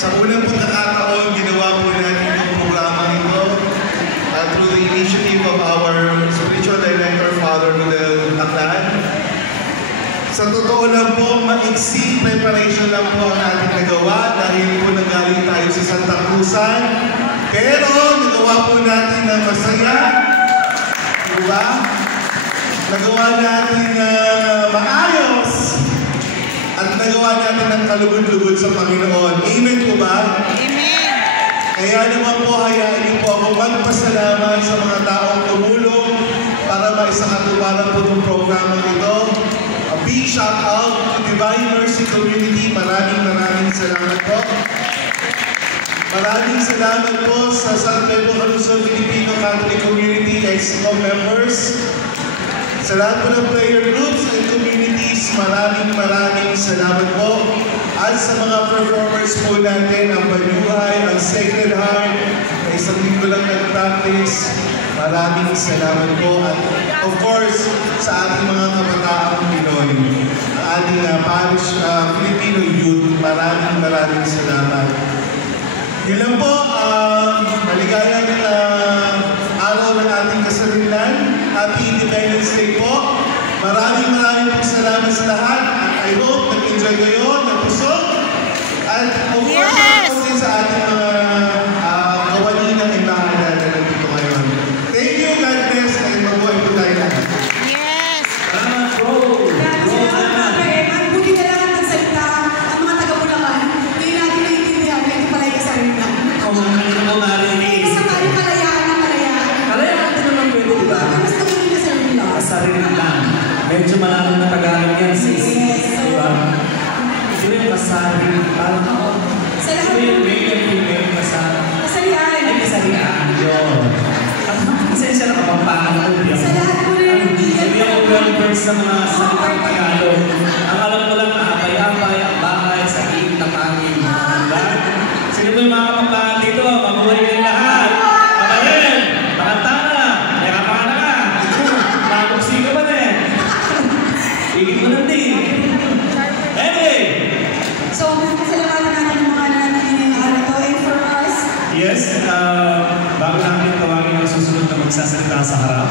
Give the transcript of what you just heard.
Sa unang pagkakataon, ginawa po natin yung programa ito through the initiative of our spiritual director, Father Rodel Taclan. Sa totoo lang po, maiksing preparation lang po ang ating nagawa dahil po nanggaling tayo sa Santa Cruzan. Pero nagawa po natin ng masaya. Diba? Nagawa natin maayos. At nagawa natin ng kalugod-lugod sa Panginoon. Amen po ba? Amen! Kaya naman po, hayaan niyo po ako magpasalamat sa mga taong tumulong para maisakatuparan po itong programa ito. A big shout out to Divine Mercy Community. Maraming salamat po. Maraming salamat po sa San Pedro Caloocan Filipino Catholic Community ex-com members. Sa lahat po ng prayer groups and communities, maraming salamat po. At sa mga performers po natin, ang Banyuhay, ang Sacred Heart, na isang linggo lang nag-practice, maraming salamat po. At of course, sa ating mga kabataang Pinoy, ang ating parish Filipino youth, maraming salamat. Yun lang po, maligayang araw ng ating kasarilan. Happy Independence Day po. Maraming pong salamat sa lahat. I hope nag-enjoy kayo, nagpusok. At of course, yes! Din sa ating mga kawani ng ibahan na nandito ngayon. Thank you, God bless, and mabuhay po tayo lahat. Yes! Salamat po! Ang buti na lang ang nagsalita ang mga taga-Bulacan. Hindi natin naiintindihan na ito pala yung kasarita. Kung ano marinig. Basta tayo kalayaan ng kalayaan. Kalayaan din naman pwede, diba? Basta kami yung kasarita. Kasarili lang. Medyo malalim na Tagalog yan, sis. Diba? Ito yung kasari. Parang ako. Ito yung female kasari. Kasalian. Ay, kasarian. Yun. Pasensya na kapampangan ko. Sa lahat ko rin. Hindi ako well-versed sa mga salitang Tagalog. Ang alam ko lang na apay-apay, ang bahay, sa iit na pangin. Diba? Sino po yung mga kapampangan dito? Mabuhay kayo lahat. Makarin! Makanta na! Yakapakan na ka! Makuksi ka ba din? Higit mo na din. Anyway! So, pasalamatan natin ang mga nananayin na ito. And for us, Yes, bago namin tawagin ang susunod na magsasalita sa harap.